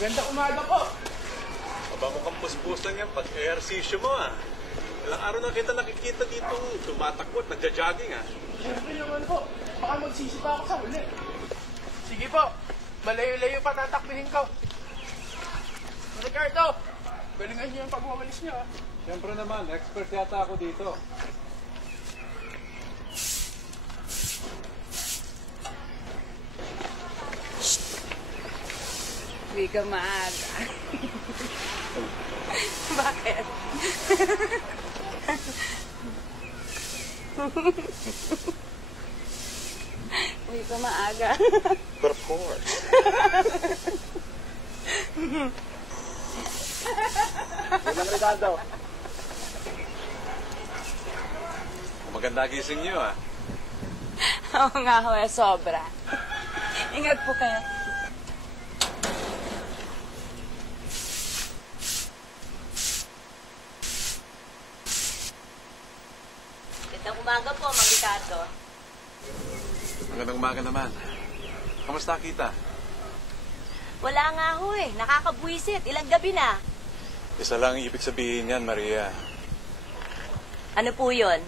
Magandang umaga po. Aba mo kang puspusan yan, pag-ehersisyo mo ah. Ilang araw na kita nakikita dito, tumatakbo at nagja-jogging ah. Siyempre naman po, baka magsisipa ako sa huli. Sige po, malayo-layo pa tatakbihin ko. Ricardo, galingan niyo yung pagwawalis niyo ah. Siyempre naman, expert yata ako dito. Hindi ka maaga. Bakit? Hindi ka maaga. But of course. Ilang Ricardo. Maganda gising niyo ah. Oo nga ho, sobra. Ingat po kayo. Magandang umaga po, Mang Ricardo. Magandang umaga naman. Kamusta kita? Wala nga ho eh. Nakakabwisit. Ilang gabi na. Isa lang ang ibig sabihin yan, Maria. Ano po yun?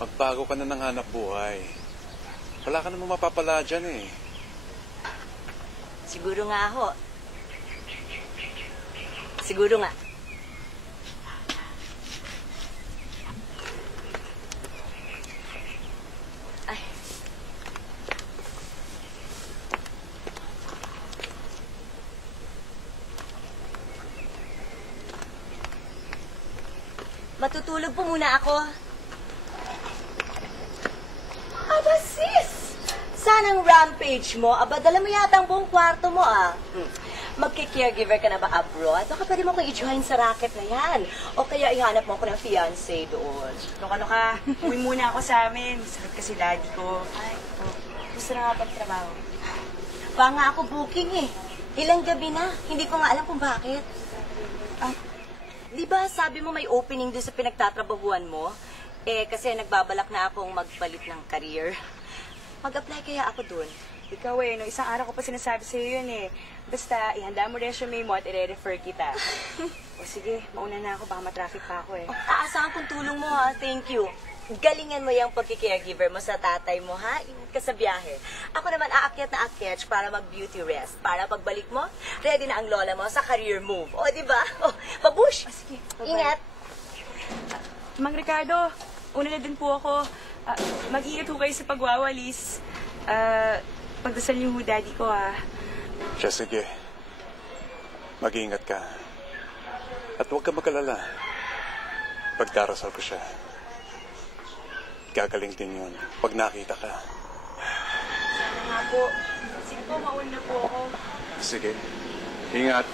Magbago ka na ng hanap buhay. Wala ka namang mapapala dyan eh. Siguro nga ho. Siguro nga. Ay. Matutulog po muna ako. Aba, sis! Sanang rampage mo. Aba, dala mo yata ang buong kwarto mo, ah. Magki-caregiver ka na ba abroad? Baka pwede mo kong i-join sa racket na yan. O kaya ihanap mo ko ng fiancé doon. Ano ka? Uwi muna ako sa amin. Sakit kasi daddy ko. Ay, Gusto na nga pagtrabaho. pa nga ako booking eh. Ilang gabi na. Hindi ko nga alam kung bakit. Ah, Di ba sabi mo may opening doon sa pinagtatrabahuan mo? Eh, kasi nagbabalak na akong magpalit ng career. Mag-apply kaya ako doon. ikaw eh, no, isang araw ko pa sinasabi sa'yo yun eh. Basta, ihanda mo resume mo at i-refer kita. O sige, mauna na ako, baka matraffic pa ako eh. Aasahan kong tulong mo ha. Thank you. Galingan mo yung pagki-caregiver mo sa tatay mo ha. Yung ka sa biyahe. Ako naman aakyat na akyat para mag-beauty rest. Para pagbalik mo, ready na ang lola mo sa career move. O, di ba? O, babush! Sige, bye-bye. Ingat! Mang Ricardo, una na din po ako. Mag-ingat ho kayo sa pagwawalis. Pagdasal niyo ho daddy ko Siya, sige. Mag-iingat ka. At huwag ka mag-alala. Pagdarasal ko siya. Gagaling din yun pag nakita ka. Sana nga po. Sige po, mauna na po ako. Sige. Ingat.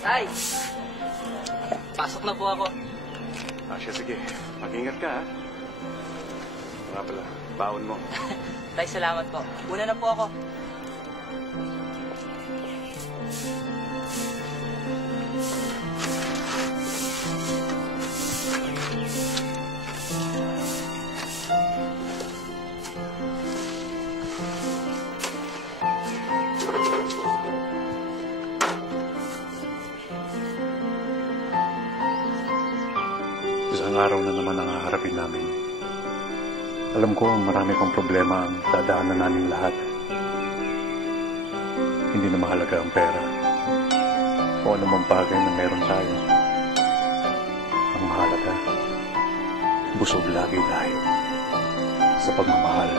Tay! Pasok na po ako. Siya, sige. Mag-ingat ka, ha? Nga pala, baon mo. Tay, salamat po. Una na po ako. Isang araw na naman ang haharapin namin. Alam ko marami pang problema ang dadaanan namin lahat. Hindi na mahalaga ang pera o anumang bagay na meron tayo. Ang mahalaga, busog lagi tayo sa pagmamahal.